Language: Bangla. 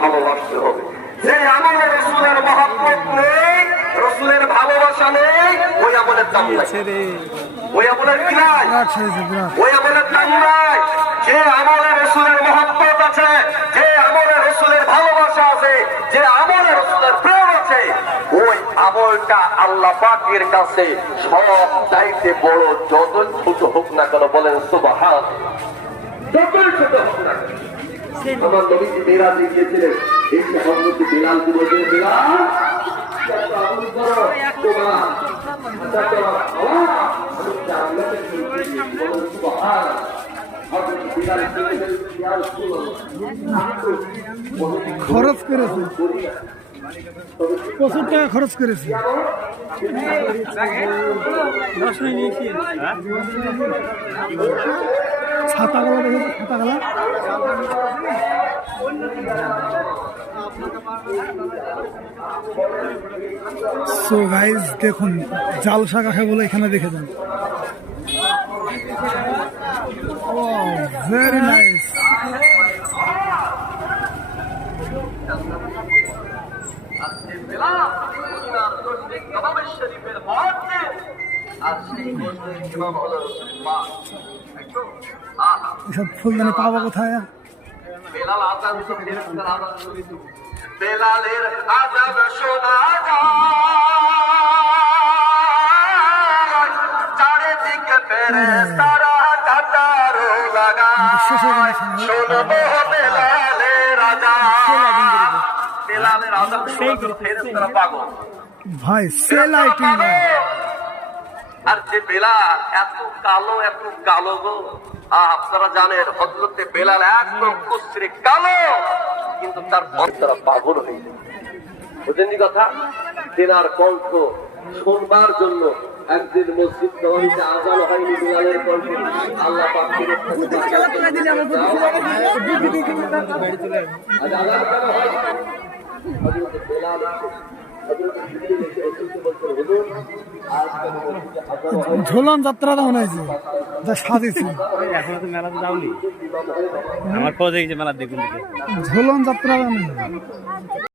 ভালোবাসতে হবে। যে আমলে রসুলের মহব্বত নেই, রসুলের ভালোবাসা নেই, ওই আমলের দাম নাই, ওই আমলের কি নাই, ওই আমলের দাম নাই। যে আমলে রসুলের মহব্বত আছে, যে আমলে রসুলের ভালোবাসা আছে, যে আমলে রসুলের প্রেম আছে, ওই আমলটা আল্লাহ পাকের কাছে সব চাইতে বড়, যতই ছোট হোক না কেন, বলেন সুবহান, যতই ছোট হোক না কেন। আমার নবীজি মেরাজে গিয়েছিলেন, এই যে হযরত বিলাল বলেন, বিলাল খরচ করেছে, প্রচুর টাকা খরচ করেছে। ছাতাগুলো দেখেছি, ছাতাগুলো সো গাইজ দেখুন জালসা কাকে বলে এখানে দেখে যান। Very nice. এসব ফুলদানি পাবো কোথায়? বেলালের আযাব শোনা যায়, চারিদিকে ফেরেশতারা কাতার লাগায়, শুনবো বেলালের আযাব। বেলালের আযাব শুনতে ফেরেশতারা পাগল ভাই, সে লাইটিং। আর যে বেলাল এত কালো গো, আপনারা জানেন হযরতে বেলাল একদম কুসরি কালো, কিন্তু তার ভক্তরা পাগল হয়ে যায়। বুঝেননি কথা? তেনার কণ্ঠ শুনবার জন্য একদিন মসজিদ নববীতে আযান হয়নি, বেলালের কণ্ঠ আল্লাহ পাক থেকে ঝোলন যাত্রাটা মনে হয়েছে যা সাজিয়েছে। এখন তো মেলাতে যাওনি, আমার খোঁজ মেলা দেখুন, ঝোলন যাত্রা